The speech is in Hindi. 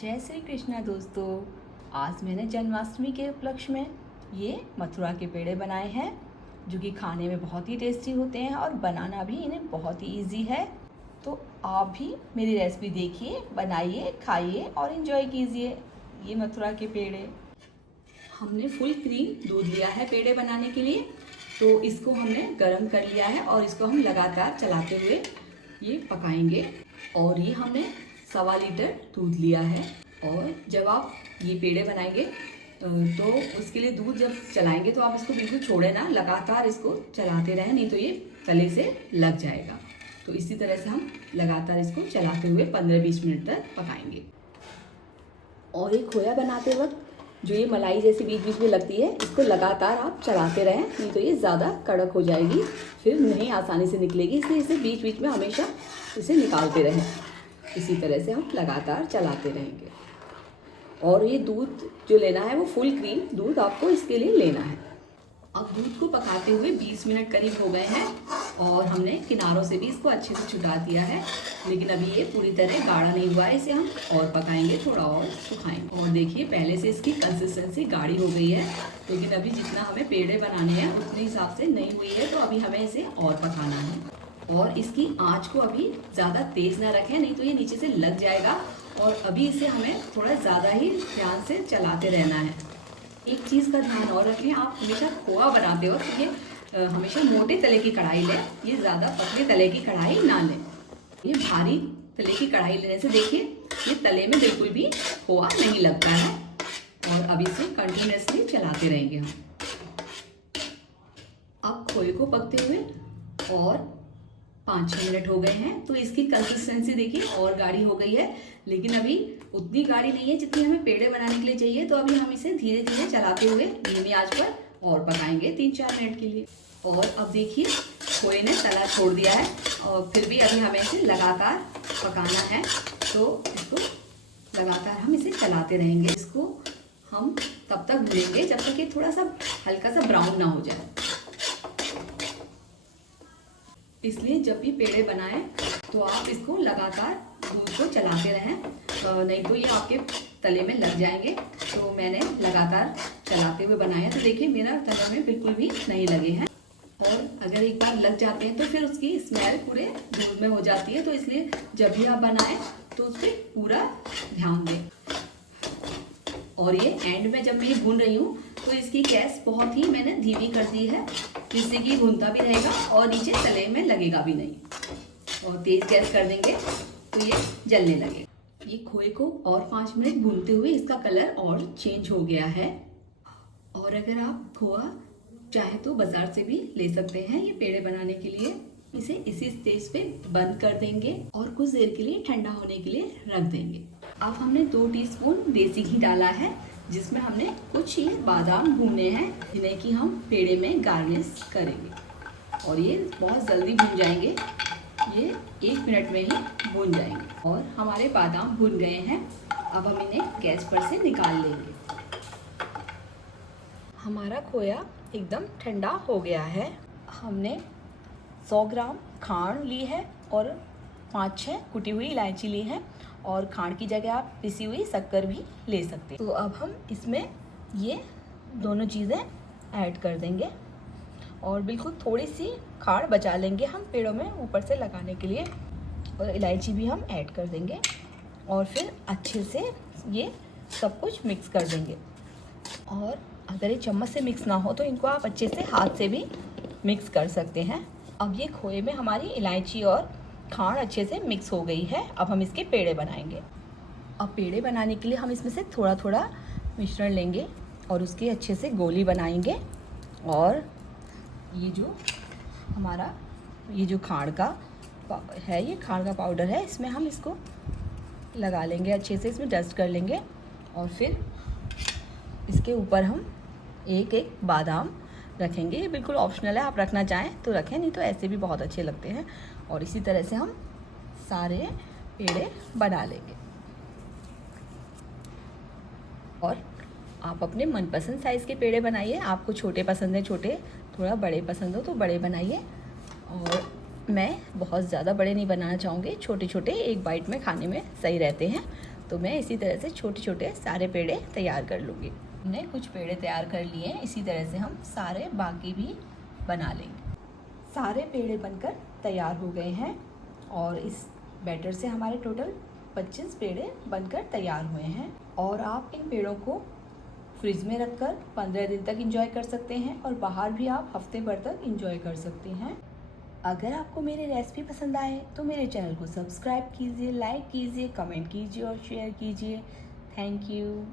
जय श्री कृष्णा दोस्तों। आज मैंने जन्माष्टमी के उपलक्ष्य में ये मथुरा के पेड़े बनाए हैं जो कि खाने में बहुत ही टेस्टी होते हैं और बनाना भी इन्हें बहुत ही इजी है। तो आप भी मेरी रेसिपी देखिए, बनाइए, खाइए और इन्जॉय कीजिए ये मथुरा के पेड़े। हमने फुल क्रीम दूध लिया है पेड़े बनाने के लिए, तो इसको हमने गर्म कर लिया है और इसको हम लगातार चलाते हुए ये पकाएंगे। और ये हमने 1.25 लीटर दूध लिया है। और जब आप ये पेड़े बनाएंगे तो उसके लिए दूध जब चलाएंगे तो आप इसको बिल्कुल छोड़े ना, लगातार इसको चलाते रहें, नहीं तो ये तले से लग जाएगा। तो इसी तरह से हम लगातार इसको चलाते हुए 15-20 मिनट तक पकाएंगे। और ये खोया बनाते वक्त जो ये मलाई जैसी बीच बीच में लगती है, इसको लगातार आप चलाते रहें, नहीं तो ये ज़्यादा कड़क हो जाएगी, फिर नहीं आसानी से निकलेगी। इसलिए इसे बीच बीच में हमेशा इसे निकालते रहें। इसी तरह से हम लगातार चलाते रहेंगे। और ये दूध जो लेना है वो फुल क्रीम दूध आपको इसके लिए लेना है। अब दूध को पकाते हुए 20 मिनट करीब हो गए हैं और हमने किनारों से भी इसको अच्छे से छुटा दिया है, लेकिन अभी ये पूरी तरह गाढ़ा नहीं हुआ है। इसे हम और पकाएंगे, थोड़ा और सुखाएंगे। और देखिए पहले से इसकी कंसिस्टेंसी गाढ़ी हो गई है, लेकिन अभी जितना हमें पेड़े बनाने हैं उतने हिसाब से नहीं हुई है, तो अभी हमें इसे और पकाना है। और इसकी आँच को अभी ज़्यादा तेज़ ना रखें, नहीं तो ये नीचे से लग जाएगा। और अभी इसे हमें थोड़ा ज़्यादा ही ध्यान से चलाते रहना है। एक चीज़ का ध्यान और रखें, आप हमेशा खोआ बनाते हो तो ये हमेशा मोटे तले की कढ़ाई लें, ये ज़्यादा पतले तले की कढ़ाई ना लें। ये भारी तले की कढ़ाई लेने से देखिए ये तले में बिल्कुल भी खोआ नहीं लगता है। और अब इसे कंटिन्यूसली चलाते रहेंगे हम। अब खोए को पकते हुए और 5-6 मिनट हो गए हैं, तो इसकी कंसिस्टेंसी देखिए और गाढ़ी हो गई है, लेकिन अभी उतनी गाढ़ी नहीं है जितनी हमें पेड़े बनाने के लिए चाहिए। तो अभी हम इसे धीरे धीरे चलाते हुए धीमी आंच पर और पकाएंगे 3-4 मिनट के लिए। और अब देखिए खोए ने तला छोड़ दिया है और फिर भी अभी हमें इसे लगातार पकाना है, तो इसको लगातार हम इसे चलाते रहेंगे। इसको हम तब तक भूनेंगे जब तक ये थोड़ा सा हल्का सा ब्राउन ना हो जाए। इसलिए जब भी पेड़े बनाएं तो आप इसको लगातार दूध को चलाते रहें, नहीं तो ये आपके तले में लग जाएंगे। तो मैंने लगातार चलाते हुए बनाया, तो देखिए मेरा तले में बिल्कुल भी नहीं लगे हैं। और अगर एक बार लग जाते हैं तो फिर उसकी स्मेल पूरे दूध में हो जाती है, तो इसलिए जब भी आप बनाएं तो उस पर पूरा ध्यान दें। और ये एंड में जब मैं ये भून रही हूँ तो इसकी गैस बहुत ही मैंने धीमी कर दी है, जिससे कि भुनता भी रहेगा और नीचे तले में लगेगा भी नहीं। और तेज़ गैस कर देंगे तो ये जलने लगेगा। ये खोए को और 5 मिनट भूनते हुए इसका कलर और चेंज हो गया है। और अगर आप खोआ चाहे तो बाजार से भी ले सकते हैं ये पेड़े बनाने के लिए। इसे इसी स्टेज पे बंद कर देंगे और कुछ देर के लिए ठंडा होने के लिए रख देंगे। अब हमने 2 टीस्पून देसी घी डाला है, जिसमें हमने कुछ ये बादाम भूने हैं, जिन्हें कि हम पेड़े में गार्निश करेंगे। और ये बहुत जल्दी भून जाएंगे, ये 1 मिनट में ही भून जाएंगे। और हमारे बादाम भून गए हैं, अब हम इन्हें गैस पर से निकाल लेंगे। हमारा खोया एकदम ठंडा हो गया है। हमने 100 ग्राम खांड ली है और 5-6 कुटी हुई इलायची ली है, और खांड की जगह आप पिसी हुई शक्कर भी ले सकते हैं। तो अब हम इसमें ये दोनों चीज़ें ऐड कर देंगे और बिल्कुल थोड़ी सी खांड बचा लेंगे हम पेड़ों में ऊपर से लगाने के लिए। और इलायची भी हम ऐड कर देंगे और फिर अच्छे से ये सब कुछ मिक्स कर देंगे। और अगर ये चम्मच से मिक्स ना हो तो इनको आप अच्छे से हाथ से भी मिक्स कर सकते हैं। अब ये खोए में हमारी इलायची और खांड अच्छे से मिक्स हो गई है। अब हम इसके पेड़े बनाएंगे। अब पेड़े बनाने के लिए हम इसमें से थोड़ा थोड़ा मिश्रण लेंगे और उसकी अच्छे से गोली बनाएंगे। और ये जो हमारा ये जो खांड का है, ये खांड का पाउडर है, इसमें हम इसको लगा लेंगे, अच्छे से इसमें डस्ट कर लेंगे। और फिर इसके ऊपर हम एक एक बादाम रखेंगे। ये बिल्कुल ऑप्शनल है, आप रखना चाहें तो रखें, नहीं तो ऐसे भी बहुत अच्छे लगते हैं। और इसी तरह से हम सारे पेड़े बना लेंगे। और आप अपने मनपसंद साइज़ के पेड़े बनाइए। आपको छोटे पसंद है छोटे, थोड़ा बड़े पसंद हो तो बड़े बनाइए। और मैं बहुत ज़्यादा बड़े नहीं बनाना चाहूँगी, छोटे छोटे एक बाइट में खाने में सही रहते हैं। तो मैं इसी तरह से छोटे छोटे सारे पेड़े तैयार कर लूँगी। हमने कुछ पेड़े तैयार कर लिए हैं, इसी तरह से हम सारे बाकी भी बना लेंगे। सारे पेड़े बनकर तैयार हो गए हैं और इस बैटर से हमारे टोटल 25 पेड़े बनकर तैयार हुए हैं। और आप इन पेड़ों को फ्रिज में रखकर 15 दिन तक एंजॉय कर सकते हैं और बाहर भी आप हफ्ते भर तक एंजॉय कर सकते हैं। अगर आपको मेरी रेसिपी पसंद आए तो मेरे चैनल को सब्सक्राइब कीजिए, लाइक कीजिए, कमेंट कीजिए और शेयर कीजिए। Thank you.